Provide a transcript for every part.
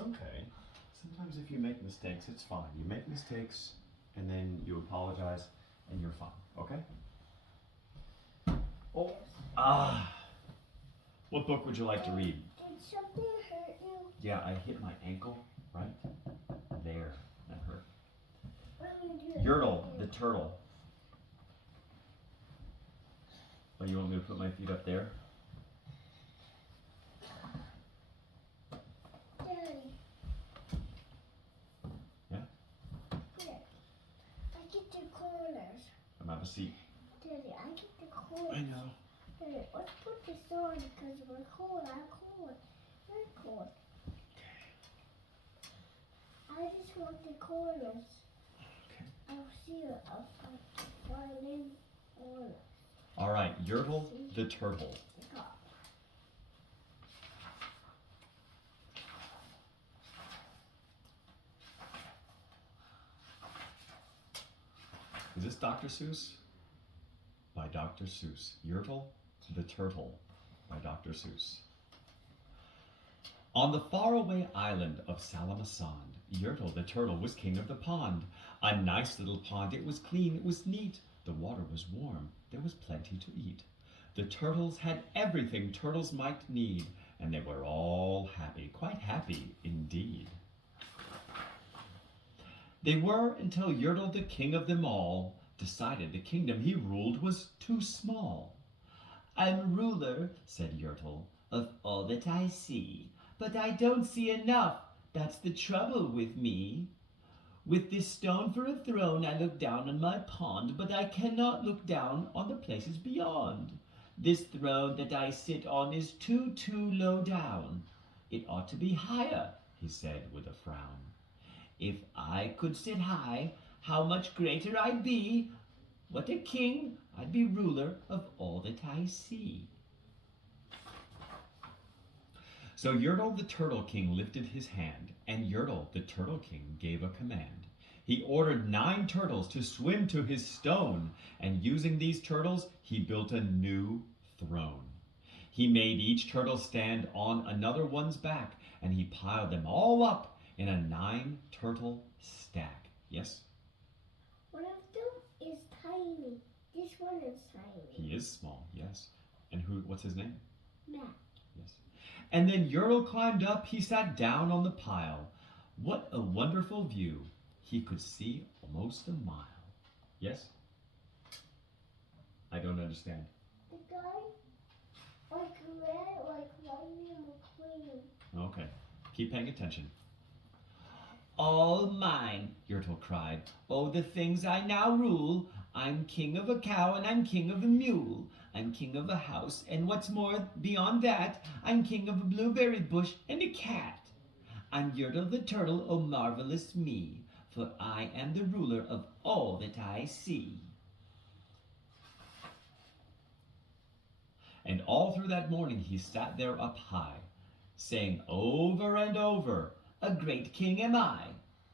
okay. Sometimes if you make mistakes, it's fine. You make mistakes and then you apologize and you're fine, okay? Oh, ah. What book would you like to read? Did something hurt you? Yeah, I hit my ankle, right? There. That hurt. What did you do? Yertle, the turtle. Oh, you want me to put my feet up there? Daddy. Yeah? Here. I get the corners. I'm have a seat. Daddy, I get the corners. I know. Daddy, let's put this on because we're cold. I'm cold. We're cold. I just want the corners. Okay. I'll see it. I'll find in corners. All right, Yertle, the turtle. Is this Dr. Seuss? By Dr. Seuss. Yertle, the turtle. By Dr. Seuss. On the faraway island of Salamasand, Yertle, the turtle, was king of the pond. A nice little pond. It was clean. It was neat. The water was warm. There was plenty to eat. The turtles had everything turtles might need, and they were all happy, quite happy indeed. They were until Yertle, the king of them all, decided the kingdom he ruled was too small. I'm ruler, said Yertle, of all that I see, but I don't see enough. That's the trouble with me. With this stone for a throne, I look down on my pond, but I cannot look down on the places beyond. This throne that I sit on is too low down. It ought to be higher, he said with a frown. If I could sit high, how much greater I'd be. What a king, I'd be ruler of all that I see. So Yertle the Turtle King lifted his hand, and Yertle the Turtle King gave a command. He ordered 9 turtles to swim to his stone, and using these turtles, he built a new throne. He made each turtle stand on another one's back, and he piled them all up in a 9-turtle stack. Yes? One of them is tiny. This one is tiny. He is small, yes. And what's his name? Matt. Yes. And then Yertle climbed up, he sat down on the pile. What a wonderful view. He could see almost a mile. Yes? I don't understand. The guy, like red, like Lightning McQueen. Okay, keep paying attention. All mine, Yertle cried. Oh, the things I now rule. I'm king of a cow and I'm king of a mule. I'm king of a house, and what's more beyond that, I'm king of a blueberry bush and a cat. I'm Yertle the turtle, oh marvelous me, for I am the ruler of all that I see. And all through that morning he sat there up high, saying over and over, a great king am I,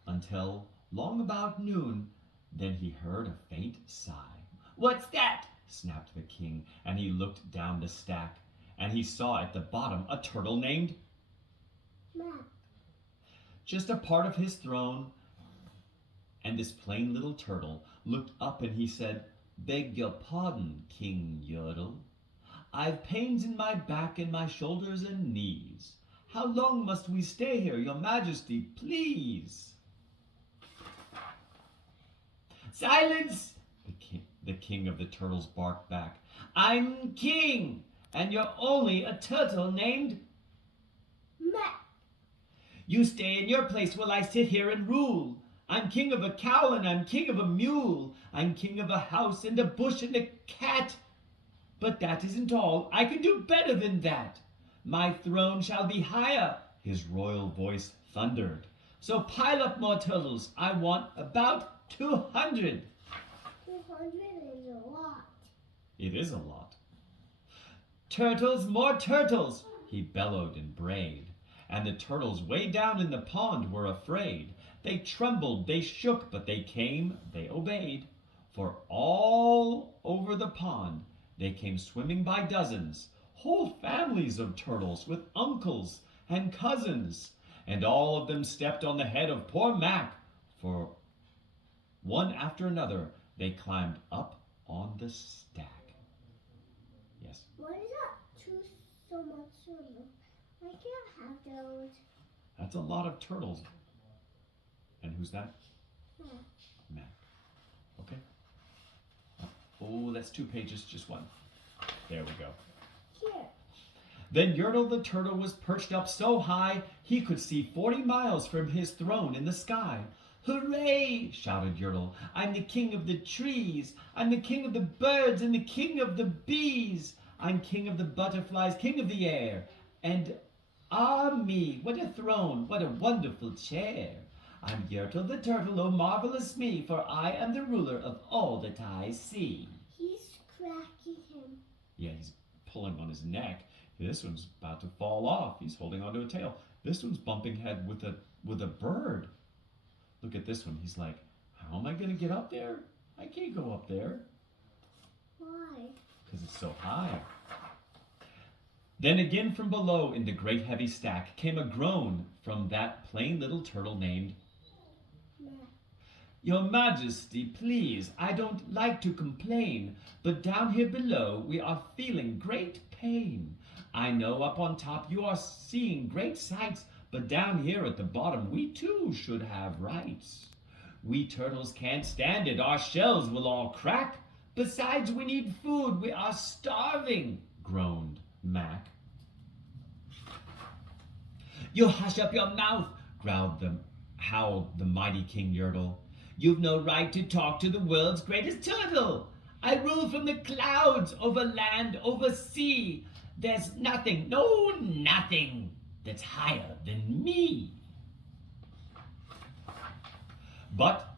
until long about noon, then he heard a faint sigh. What's that? Snapped the king, and he looked down the stack, and he saw at the bottom a turtle named Matt. Just a part of his throne. And this plain little turtle looked up and he said, Beg your pardon, King Yertle. I've pains in my back and my shoulders and knees. How long must we stay here, your majesty, please? Silence! The king of the turtles barked back. I'm king, and you're only a turtle named Matt. You stay in your place while I sit here and rule. I'm king of a cow and I'm king of a mule. I'm king of a house and a bush and a cat. But that isn't all. I can do better than that. My throne shall be higher, his royal voice thundered. So pile up more turtles. I want about 200. 200 is a lot. It is a lot. Turtles, more turtles, he bellowed and brayed. And the turtles way down in the pond were afraid. They trembled, they shook, but they came, they obeyed. For all over the pond they came swimming by dozens, whole families of turtles with uncles and cousins. and all of them stepped on the head of poor Mac. For one after another, they climbed up on the stack. Yes? Why is that so much sugar? I can't have those. That's a lot of turtles. And who's that? Mac. Mac. Okay. Oh, that's 2 pages, just one. There we go. Here. Then Yertle the turtle was perched up so high he could see 40 miles from his throne in the sky. Hooray! Shouted Yertle. I'm the king of the trees. I'm the king of the birds and the king of the bees. I'm king of the butterflies, king of the air. And ah me, what a throne, what a wonderful chair. I'm Yertle the turtle, oh marvelous me, for I am the ruler of all that I see. He's cracking him. Yeah, he's pulling on his neck. This one's about to fall off. He's holding onto a tail. This one's bumping head with a bird. Look at this one. He's like, how am I going to get up there? I can't go up there. Why? Because it's so high. Then again from below in the great heavy stack came a groan from that plain little turtle named Mac. Your Majesty, please, I don't like to complain, but down here below we are feeling great pain. I know up on top you are seeing great sights, but down here at the bottom we too should have rights. We turtles can't stand it, our shells will all crack. Besides, we need food, we are starving, groaned Mac. You hush up your mouth, howled the mighty King Yertle. You've no right to talk to the world's greatest turtle. I rule from the clouds, over land, over sea. There's nothing, no nothing, that's higher than me. But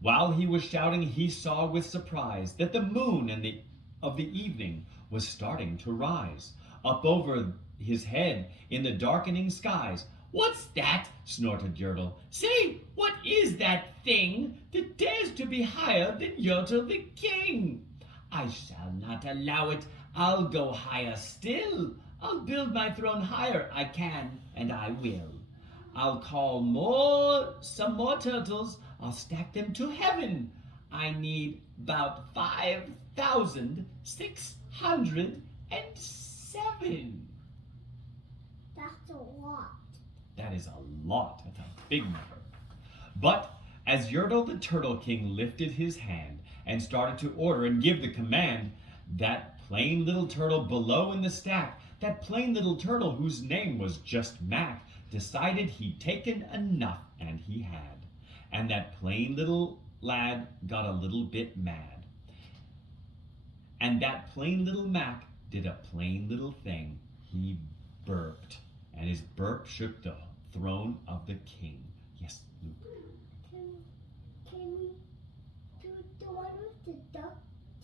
while he was shouting, he saw with surprise that the moon of the evening was starting to rise up over his head in the darkening skies. What's that? Snorted Yertle. Say, what is that thing that dares to be higher than Yertle the king? I shall not allow it. I'll go higher still. I'll build my throne higher. I can, and I will. I'll call some more turtles. I'll stack them to heaven. I need about 5,607. That's a lot. That is a lot. That's a big number. But as Yertle the Turtle King lifted his hand and started to order and give the command, that plain little turtle below in the stack, that plain little turtle whose name was just Mac, decided he'd taken enough, and he had. And that plain little lad got a little bit mad. And that plain little Mac did a plain little thing. He burped, and his burp shook the throne of the king. Yes, Luke. Can we do the one with the duck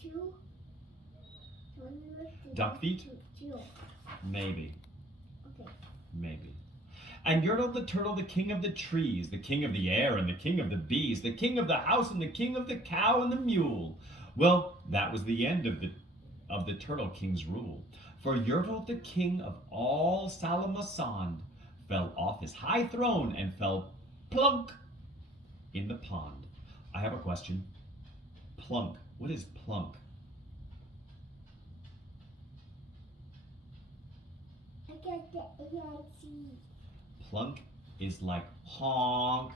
too? The one with the Duck feet? Too. Maybe. Okay. Maybe. And Yertle the turtle, the king of the trees, the king of the air and the king of the bees, the king of the house and the king of the cow and the mule. Well, that was the end of the turtle king's rule. For Yertle, the king of all Salamasand, fell off his high throne and fell plunk in the pond. I have a question. Plunk. What is plunk? I got the AIC. Plunk is like honk.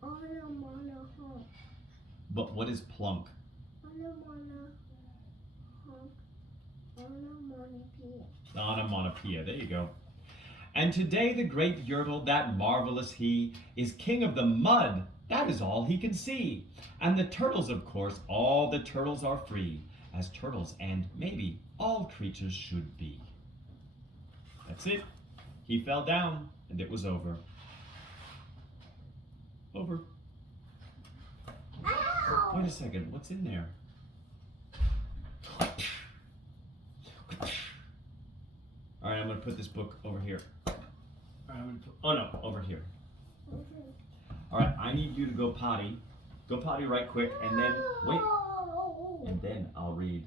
Honk. But what is plunk? Honk. Onomatopoeia. Onomatopoeia. There you go. And today the great Yertle, that marvelous he, is king of the mud. That is all he can see. And the turtles, of course, all the turtles are free, as turtles and maybe all creatures should be. That's it. He fell down, and it was over. Over. Ow! Wait a second. What's in there? All right, I'm going to put this book over here. All right, oh, no, over here. All right, I need you to go potty. Go potty right quick, and then, wait, and then I'll read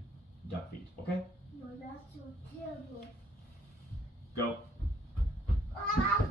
Duck Feet, okay? No, that's so terrible. Go. Ah!